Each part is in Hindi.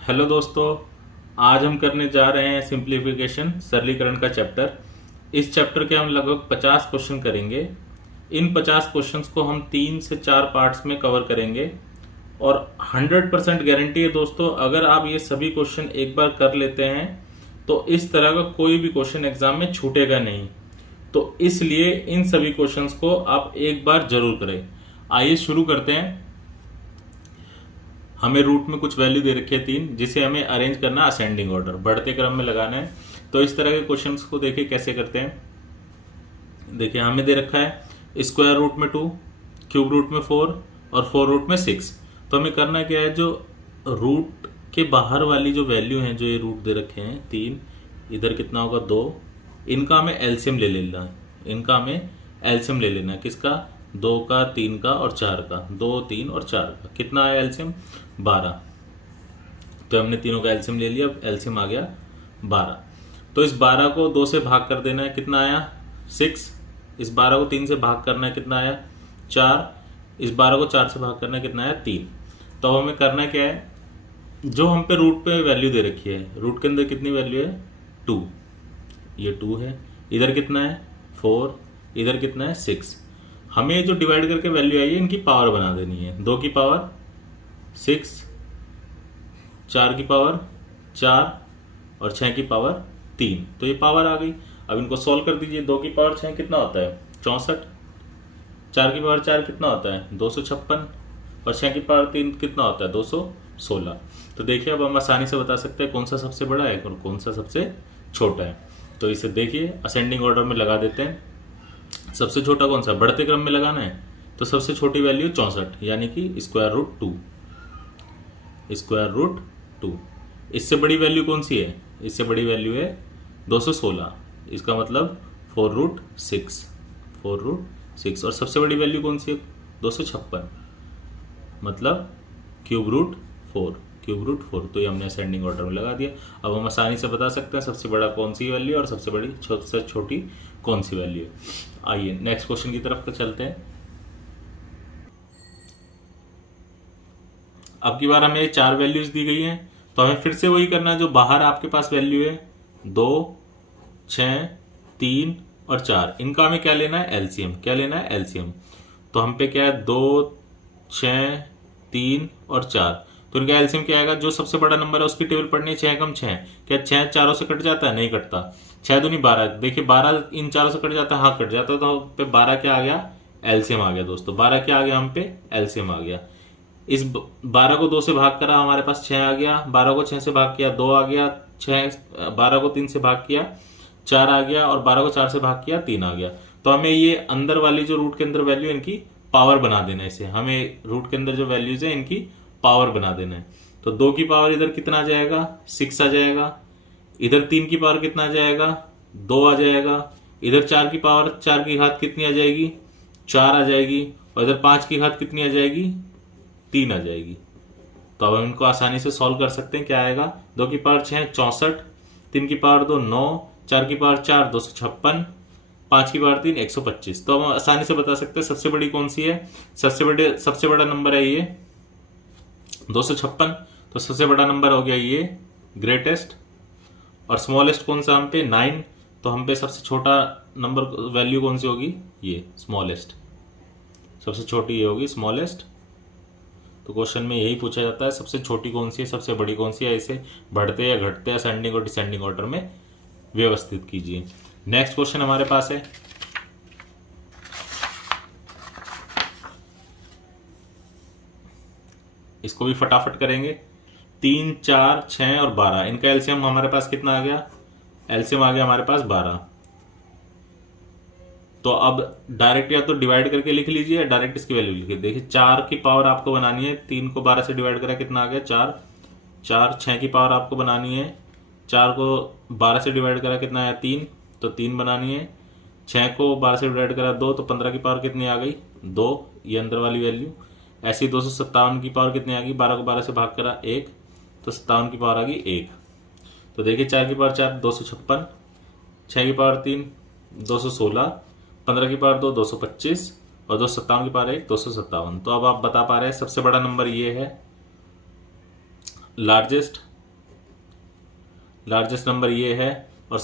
हेलो दोस्तों, आज हम करने जा रहे हैं सिंप्लीफिकेशन सरलीकरण का चैप्टर। इस चैप्टर के हम लगभग 50 क्वेश्चन करेंगे। इन 50 क्वेश्चंस को हम 3 से 4 पार्ट्स में कवर करेंगे और 100% गारंटी है दोस्तों, अगर आप ये सभी क्वेश्चन एक बार कर लेते हैं तो इस तरह का कोई भी क्वेश्चन एग्जाम में छूटेगा नहीं। तो इसलिए इन सभी क्वेश्चंस को आप एक बार जरूर करें। आइए शुरू करते हैं। हमें रूट में कुछ वैल्यू दे रखी है 3, जिसे हमें अरेंज करना असेंडिंग ऑर्डर, बढ़ते क्रम में लगाना है। तो इस तरह के क्वेश्चंस को देखिए कैसे करते हैं। देखिए हमें दे रखा है स्क्वायर रूट में 2, क्यूब रूट में 4 और 4 रूट में 6। तो हमें करना क्या है, जो रूट के बाहर वाली जो वैल्यू है, जो ये रूट दे रखे हैं 3, इधर कितना होगा 2, इनका हमें एलसीएम ले लेना है। इनका हमें एलसीएम ले लेना है, किसका, 2 का, 3 का और 4 का। 2, 3 और 4 का कितना आया एलसीएम, 12। तो हमने तीनों का एलसीएम ले लिया, अब एलसीएम आ गया 12। तो इस 12 को 2 से भाग कर देना है, कितना आया 6। इस 12 को 3 से भाग करना है, कितना आया 4। इस 12 को 4 से भाग करना है, कितना आया 3। तो अब हमें करना क्या है, जो हम पे रूट पे वैल्यू दे रखी है, रूट के अंदर कितनी वैल्यू है 2, ये 2 है। इधर कितना है 4, इधर कितना है 6। हमें जो डिवाइड करके वैल्यू आई है, इनकी पावर बना देनी है। 2 की पावर 6, 4 की पावर 4 और 6 की पावर 3। तो ये पावर आ गई। अब इनको सोल्व कर दीजिए। 2 की पावर 6 कितना होता है 64, 4 की पावर 4 कितना होता है 256 और 6 की पावर 3 कितना होता है 216। तो देखिए अब हम आसानी से बता सकते हैं कौन सा सबसे बड़ा है और कौन सा सबसे छोटा है। तो इसे देखिए असेंडिंग ऑर्डर में लगा देते हैं। सबसे छोटा कौन सा, बढ़ते क्रम में लगाना है, तो सबसे छोटी वैल्यू 64, यानी कि स्क्वायर रूट 2। Square root 2। इससे बड़ी वैल्यू कौन सी है, इससे बड़ी वैल्यू है 216। इसका मतलब 4 रूट 6, 4 रूट 6। और सबसे बड़ी वैल्यू कौन सी है 256, मतलब क्यूब रूट 4, क्यूब रूट 4। तो ये हमने असेंडिंग ऑर्डर में लगा दिया। अब हम आसानी से बता सकते हैं सबसे बड़ा कौन सी वैल्यू और सबसे बड़ी सबसे छोटी कौन सी वैल्यू है। आइए नेक्स्ट क्वेश्चन की तरफ चलते हैं। अब की बार हमें 4 वैल्यूज दी गई हैं, तो हमें फिर से वही करना है जो बाहर आपके पास वैल्यू है 2, 6, 3 और 4। इनका हमें क्या लेना है एलसीएम। क्या लेना है एलसीएम। तो हम पे क्या है 2, 6, 3 और 4। तो इनका एलसीएम क्या आएगा, जो सबसे बड़ा नंबर है उसकी टेबल पढ़नी है। 6 कम 6, क्या 6 4 से कट जाता है, नहीं कटता। 6 दूनी 12, देखिए 12 इन 4 से कट जाता है, हाँ कट जाता है। तो पे 12 क्या आ गया एलसीएम आ गया दोस्तों। 12 क्या आ गया, हम पे एलसीएम आ गया। इस 12 को 2 से भाग करा, हमारे पास 6 आ गया। 12 को 6 से भाग किया 2 आ गया। 12 को 3 से भाग किया 4 आ गया और 12 को 4 से भाग किया 3 आ गया। तो हमें ये अंदर वाली जो रूट के अंदर वैल्यू, इनकी पावर बना देना है। इसे हमें रूट के अंदर जो वैल्यूज है इनकी पावर बना देना है। तो 2 की पावर इधर कितना आ जाएगा 6 आ जाएगा। इधर 3 की पावर कितना आ जाएगा 2 आ जाएगा। इधर 4 की पावर 4 की घात कितनी आ जाएगी 4 आ जाएगी। और इधर 5 की घात कितनी आ जाएगी 3 आ जाएगी। तो अब हम इनको आसानी से सॉल्व कर सकते हैं। क्या आएगा, 2 की पावर 6 64, 3 की पावर 2 9, 4 की पावर 4 256, 5 की पावर 3 125। तो हम आसानी से बता सकते हैं सबसे बड़ी कौन सी है। सबसे बड़ा नंबर है ये 256। तो सबसे बड़ा नंबर हो गया ये ग्रेटेस्ट। और स्मॉलेस्ट कौन सा हम पे 9। तो हम पे सबसे छोटा नंबर वैल्यू कौन सी होगी, ये स्मॉलेस्ट। सबसे छोटी ये होगी स्मॉलेस्ट। तो क्वेश्चन में यही पूछा जाता है सबसे छोटी कौन सी है, सबसे बड़ी कौन सी है। इसे बढ़ते या घटते असेंडिंग और डिसेंडिंग ऑर्डर में व्यवस्थित कीजिए। नेक्स्ट क्वेश्चन हमारे पास है, इसको भी फटाफट करेंगे। 3, 4, 6 और 12, इनका एलसीएम हमारे पास कितना आ गया, एलसीएम आ गया हमारे पास 12। तो अब डायरेक्ट या तो डिवाइड करके लिख लीजिए या डायरेक्ट इसकी वैल्यू लिखिए। देखिए 4 की पावर आपको बनानी है, 3 को 12 से डिवाइड करा कितना आ गया 4, 4। 6 की पावर आपको बनानी है, 4 को 12 से डिवाइड करा कितना आया 3, तो 3 बनानी है। 6 को 12 से डिवाइड करा 2, तो 15 की पावर कितनी आ गई 2, ये अंदर वाली वैल्यू। ऐसी 257 की पावर कितनी आ गई, 12 को 12 से भाग करा 1, तो 57 की पावर आ गई 1। तो देखिए 4 की पावर 4 256, 6 की पावर 3 216, 15 की पावर 2 225 और 257 की पावर 1 257। तो अब आप बता पा रहे हैं सबसे बड़ा नंबर ये है लार्जेस्ट, लार्जेस्ट नंबर ये है, और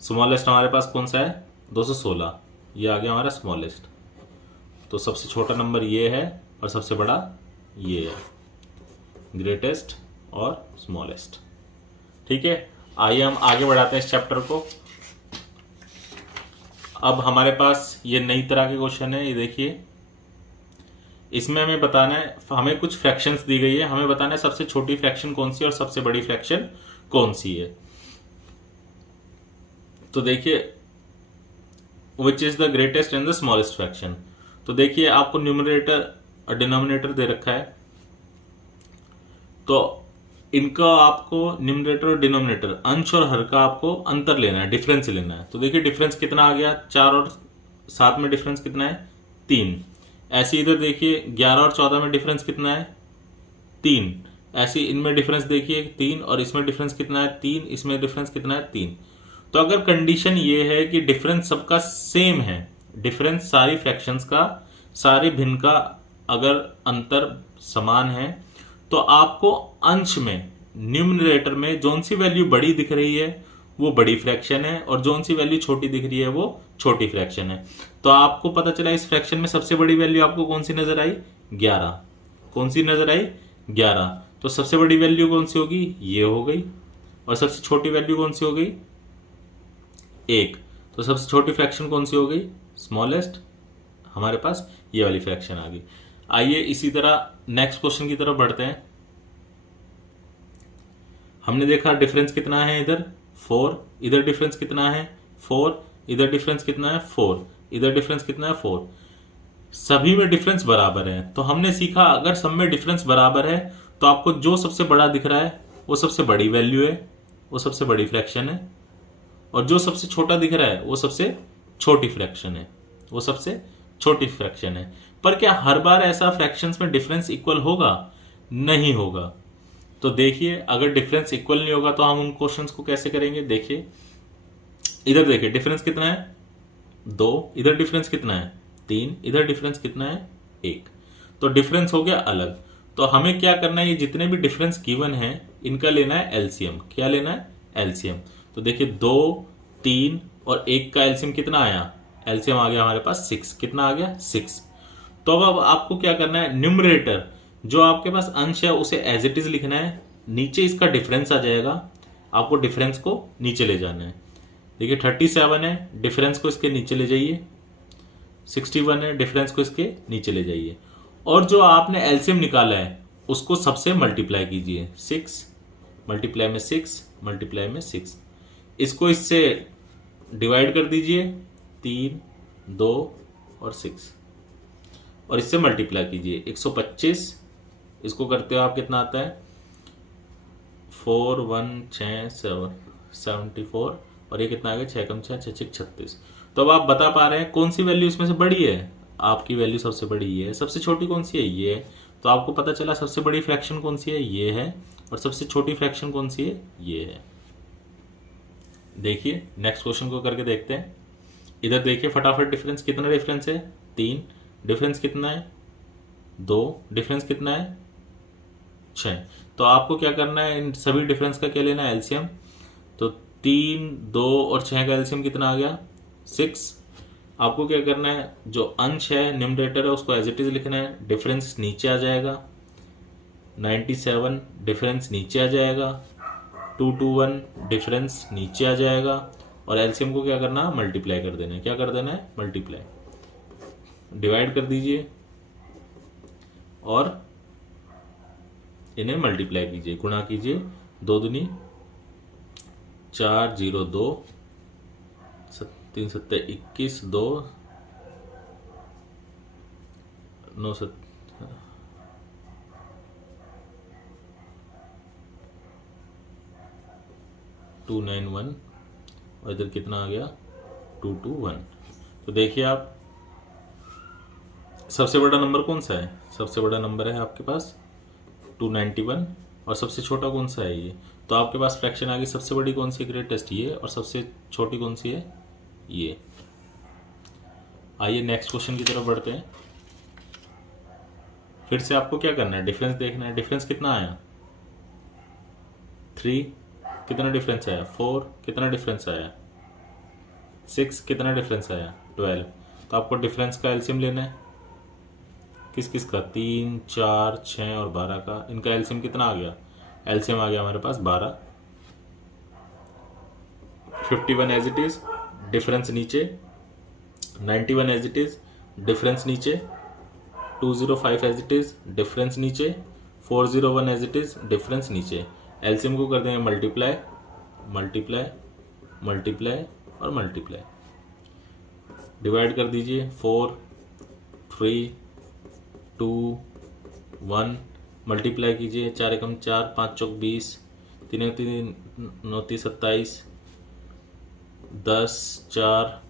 स्मॉलेस्ट हमारे पास कौन सा है, 216, ये आ गया हमारा स्मॉलेस्ट। तो सबसे छोटा नंबर ये है और सबसे बड़ा ये है, ग्रेटेस्ट और स्मॉलेस्ट। ठीक है, आइए हम आगे बढ़ाते हैं इस चैप्टर को। अब हमारे पास ये नई तरह के क्वेश्चन है, ये देखिए, इसमें हमें बताना है, हमें कुछ फ्रैक्शंस दी गई है, हमें बताना है सबसे छोटी फ्रैक्शन कौन सी है और सबसे बड़ी फ्रैक्शन कौन सी है। तो देखिए, which is the greatest and the smallest fraction. तो देखिए, आपको न्यूमरेटर और डिनोमिनेटर दे रखा है, तो इनका आपको न्यूमरेटर और डिनोमिनेटर, अंश और हर का आपको अंतर लेना है, डिफरेंस लेना है। तो देखिए डिफरेंस कितना आ गया, 4 और 7 में डिफरेंस कितना है, 3। ऐसे इधर देखिए 11 और 14 में डिफरेंस कितना है, 3। ऐसे इनमें डिफरेंस देखिए 3, और इसमें डिफरेंस कितना है, 3। इसमें डिफरेंस कितना है, 3। तो अगर कंडीशन ये है कि डिफरेंस सबका सेम है, डिफरेंस सारी फ्रैक्शंस का, सारे भिन्न का अगर अंतर समान है, तो आपको अंश में, न्यूमरेटर में जोन सी वैल्यू बड़ी दिख रही है वो बड़ी फ्रैक्शन है, और जोन सी वैल्यू छोटी दिख रही है वो छोटी फ्रैक्शन है। तो आपको पता चला इस फ्रैक्शन में सबसे बड़ी वैल्यू आपको कौन सी नजर आई, 11। कौन सी नजर आई, 11। तो सबसे बड़ी वैल्यू कौन सी होगी, ये हो गई, और सबसे छोटी वैल्यू कौन सी हो गई, 1। तो सबसे छोटी फ्रैक्शन कौन सी हो गई, स्मॉलेस्ट, हमारे पास ये वाली फ्रैक्शन आ गई। आइए इसी तरह नेक्स्ट क्वेश्चन की तरफ बढ़ते हैं। हमने देखा डिफरेंस कितना है, इधर 4, इधर डिफरेंस कितना है 4, इधर डिफरेंस कितना है 4, इधर डिफरेंस कितना है 4, सभी में डिफरेंस बराबर है। तो हमने सीखा अगर सब में डिफरेंस बराबर है तो आपको जो सबसे बड़ा दिख रहा है वो सबसे बड़ी वैल्यू है, वो सबसे बड़ी फ्रैक्शन है, और जो सबसे छोटा दिख रहा है वो सबसे छोटी फ्रैक्शन है, वो सबसे छोटी फ्रैक्शन है। पर क्या हर बार ऐसा फ्रैक्शंस में डिफरेंस इक्वल होगा, नहीं होगा। तो देखिए अगर डिफरेंस इक्वल नहीं होगा तो हम उन क्वेश्चंस को कैसे करेंगे। देखिए इधर देखिए डिफरेंस कितना है 2, इधर डिफरेंस कितना है 3, इधर डिफरेंस कितना है 1। तो डिफरेंस हो गया अलग। तो हमें क्या करना है, ये जितने भी डिफरेंस गिवन है इनका लेना है एलसीएम। क्या लेना है, एलसीएम। तो देखिए 2, 3 और 1 का एलसीएम कितना आया, एलसीएम आ गया हमारे पास 6। कितना आ गया, 6। तो अब आपको क्या करना है, न्यूमरेटर जो आपके पास अंश है उसे एज इट इज लिखना है, नीचे इसका डिफरेंस आ जाएगा, आपको डिफरेंस को नीचे ले जाना है। देखिए 37 है, डिफरेंस को इसके नीचे ले जाइए, 61 है, डिफरेंस को इसके नीचे ले जाइए, और जो आपने एलसीएम निकाला है उसको सबसे मल्टीप्लाई कीजिए, 6 मल्टीप्लाई में 6 मल्टीप्लाई में 6, इसको इससे डिवाइड कर दीजिए, 3, 2 और 6, और इससे मल्टीप्लाई कीजिए 125। इसको करते हो आप कितना आता है, 4, 1, 6, 7, 74, और ये कितना आ गया 6 कम 6 6 6 36। तो अब आप बता पा रहे हैं कौन सी वैल्यू इसमें से बड़ी है, आपकी वैल्यू सबसे बड़ी ये है, सबसे छोटी कौन सी है ये है। तो आपको पता चला सबसे बड़ी फ्रैक्शन कौन सी है, ये है, और सबसे छोटी फ्रैक्शन कौन सी है, ये है। देखिए नेक्स्ट क्वेश्चन को करके देखते हैं। इधर देखिए फटाफट डिफरेंस, कितना डिफरेंस है 3, डिफरेंस कितना है 2, डिफरेंस कितना है 6। तो आपको क्या करना है, इन सभी डिफरेंस का क्या लेना है, एलसीएम। तो 3, 2 और 6 का एलसीएम कितना आ गया 6। आपको क्या करना है, जो अंश है न्यूमरेटर है उसको एज इट इज लिखना है, डिफरेंस नीचे आ जाएगा 97, डिफरेंस नीचे आ जाएगा 221, डिफरेंस नीचे आ जाएगा, और एलसीएम को क्या करना, मल्टीप्लाई कर देना है। क्या कर देना है, मल्टीप्लाई, डिवाइड कर दीजिए और इन्हें मल्टीप्लाई कीजिए, गुणा कीजिए, 2 दूनी 4, 0 2, 3 7 21, 2 9 7 291, और इधर कितना आ गया 221। तो देखिए आप सबसे बड़ा नंबर कौन सा है, सबसे बड़ा नंबर है आपके पास 291, और सबसे छोटा कौन सा है ये। तो आपके पास फ्रैक्शन आ गई, सबसे बड़ी कौन सी है, ग्रेटेस्ट ये, और सबसे छोटी कौन सी है ये। आइए नेक्स्ट क्वेश्चन की तरफ बढ़ते हैं। फिर से आपको क्या करना है, डिफरेंस देखना है, डिफरेंस कितना आया 3 कितना डिफरेंस आया, 4 कितना डिफरेंस आया, 6 कितना डिफरेंस आया, 12। तो आपको डिफरेंस का एलसीएम लेना है, किस किस का, 3, 4, 6 और 12 का। इनका एलसीएम कितना आ गया, एलसीएम आ गया हमारे पास 12। 51 एज इट इज, डिफरेंस नीचे। 91 एज इट इज, डिफरेंस नीचे। 205 एज इट इज, डिफरेंस नीचे। 401 एज इट इज, डिफरेंस नीचे। एलसीएम को कर देंगे मल्टीप्लाई, मल्टीप्लाई, मल्टीप्लाई और मल्टीप्लाई। डिवाइड कर दीजिए, 4, 3, 2, 1, मल्टीप्लाई कीजिए, 4 एकम 4, 5 चौक 20, 3 एक 3, 9 30 27, 10, 4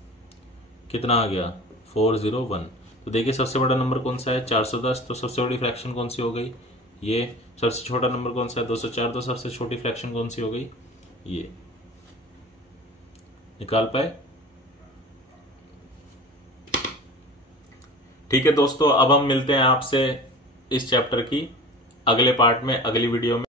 कितना आ गया, 401। तो देखिए सबसे बड़ा नंबर कौन सा है, 410। तो सबसे बड़ी फ्रैक्शन कौन सी हो गई, ये। सबसे छोटा नंबर कौन सा है, 204। तो सबसे छोटी फ्रैक्शन कौन सी हो गई, ये। निकाल पाए। ठीक है दोस्तों, अब हम मिलते हैं आपसे इस चैप्टर की अगले पार्ट में, अगली वीडियो में।